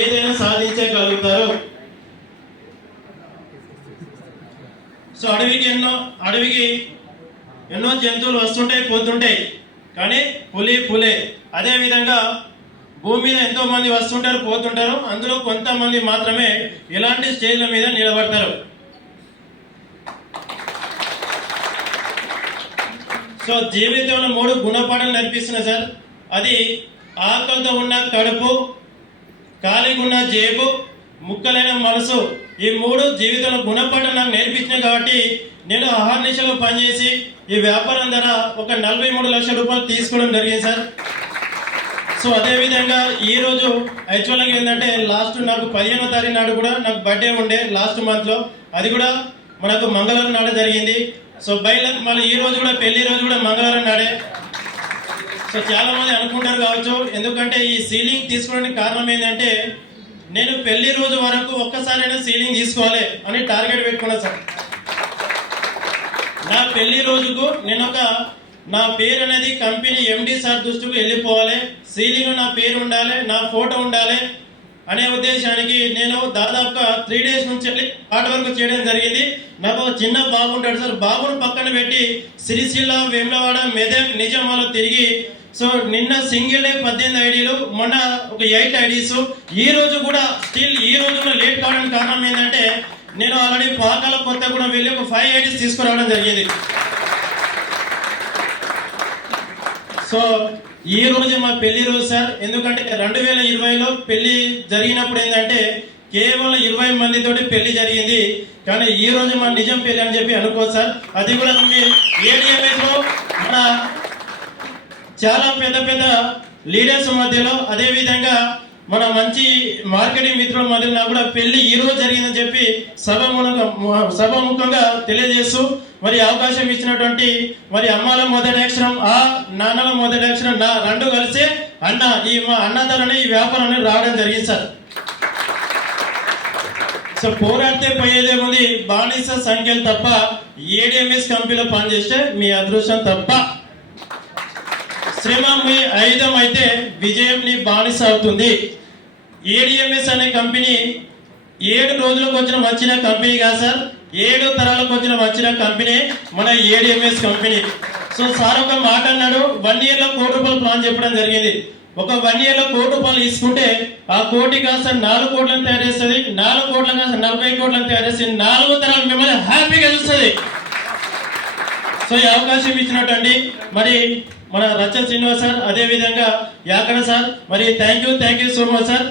ఏదైనా సాధించగలుగుతారు. సో అడవికి ఎన్నో జంతువులు వస్తుంటాయి పోతుంటాయి, కానీ పులే. అదే విధంగా భూమి మీద ఎంతో మంది వస్తుంటారు పోతుంటారు, అందులో కొంతమంది మాత్రమే ఇలాంటి స్టేజ్ల మీద నిలబడతారు. సో జీవితంలో 3 గుణపాఠాలు నేర్పిస్తున్నా సార్. అది ఆకలితో ఉన్న కడుపు, ఖాళీగా ఉన్న జేబు, ముక్కలైన మనసు. ఈ 3 జీవితంలో గుణపాఠం నాకు నేర్పించినాయి కాబట్టి నేను అహర్నిశగా పనిచేసి ఈ వ్యాపారం ద్వారా ఒక 43 లక్షల రూపాయలు తీసుకోవడం జరిగింది సార్. సో అదేవిధంగా ఈరోజు యాక్చువల్గా ఏంటంటే లాస్ట్ నాకు 15వ తారీఖు నాడు కూడా నాకు బర్త్డే ఉండే లాస్ట్ మంత్లో, అది కూడా మనకు మంగళవారం నాడు జరిగింది. సో మళ్ళీ ఈ రోజు కూడా పెళ్లి రోజు కూడా మంగళవారం నాడే. సో చాలా మంది అనుకుంటారు కావచ్చు, ఎందుకంటే ఈ సీలింగ్ తీసుకోవడానికి కారణం ఏంటంటే నేను పెళ్లి రోజు వరకు ఒక్కసారైనా సీలింగ్ తీసుకోవాలి అని టార్గెట్ పెట్టుకున్నా సార్. నా పెళ్లి రోజుకు నా పేరు అనేది కంపెనీ ఎండి సార్ దృష్టికి వెళ్ళిపోవాలి, సీలింగ్ నా పేరు ఉండాలి, నా ఫోటో ఉండాలి అనే ఉద్దేశానికి నేను దాదాపుగా 3 డేస్ నుంచి వెళ్ళి హార్డ్ వర్క్ చేయడం జరిగింది. నాకు ఒక చిన్న బాబు ఉంటాడు సార్, బాబును పక్కన పెట్టి సిరిసిల్ల, వేములవాడ, మెదక్, నిజామాబాద్ తిరిగి సో నిన్న సింగిల్ 18 ఐడీలు, మొన్న ఒక 8 ఐడీస్. ఈ రోజు కూడా స్టిల్ ఈ రోజు కూడా లేట్ కావడానికి కారణం ఏంటంటే నేను ఆల్రెడీ పాకాల కొత్తగూడెం వెళ్ళి ఒక 5 ఐడీస్ తీసుకురావడం జరిగింది. సో ఈ రోజు మా పెళ్లి రోజు సార్. ఎందుకంటే 2020లో పెళ్లి జరిగినప్పుడు ఏంటంటే కేవలం 20 మందితోటి పెళ్లి జరిగింది, కానీ ఈ రోజు మా నిజం పెళ్లి అని చెప్పి అనుకో సార్. అది కూడా ADMS లో మన చాలా పెద్ద లీడర్స్ మధ్యలో, అదే విధంగా మన మంచి మార్కెటింగ్ మిత్రుల మధ్యలో కూడా పెళ్లి ఈ రోజు జరిగిందని చెప్పి సభముఖంగా తెలియజేస్తూ మరి అవకాశం ఇచ్చినటువంటి మరి అమ్మాల మొదటి అక్షరం ఆ, నాన్నల మొదటి అక్షరం నా, 2 కలిసి అన్న, ఈ మా అన్నదారని ఈ వ్యాపారాన్ని రావడం జరిగింది సార్. సో పోరాడితే పోయేదేముంది, బానిస సంఖ్యలు తప్ప ADMS కంపెనీలో పనిచేస్తే మీ అదృష్టం తప్ప. శ్రమ మీ ఆయుధం అయితే విజయం నీ బానిస అవుతుంది. ADMS అనే కంపెనీ 7 రోజులకు వచ్చిన కంపెనీ కాదు సార్, 7 తరాలకు వచ్చిన కంపెనీ మన ADMS కంపెనీ. సో సార్ ఒక మాట అన్నాడు, 1 ఇయర్లో 1 కోటి రూపాయలు ప్లాన్ చెప్పడం జరిగింది. ఒక 1 ఇయర్లో 1 కోటి రూపాయలు తీసుకుంటే ఆ 1 కోటి కాస్త 4 కోట్లను తయారు చేస్తుంది, 4 కోట్ల కాస్త 40 కోట్లను తయారు చేసి 4 తరాలు మిమ్మల్ని హ్యాపీగా చూస్తుంది. సో ఈ అవకాశం ఇచ్చినట్టండి మరి మన రచ్చ శ్రీనివాస్ సార్, అదే విధంగా యాకడ సార్, మరి thank you so much sir.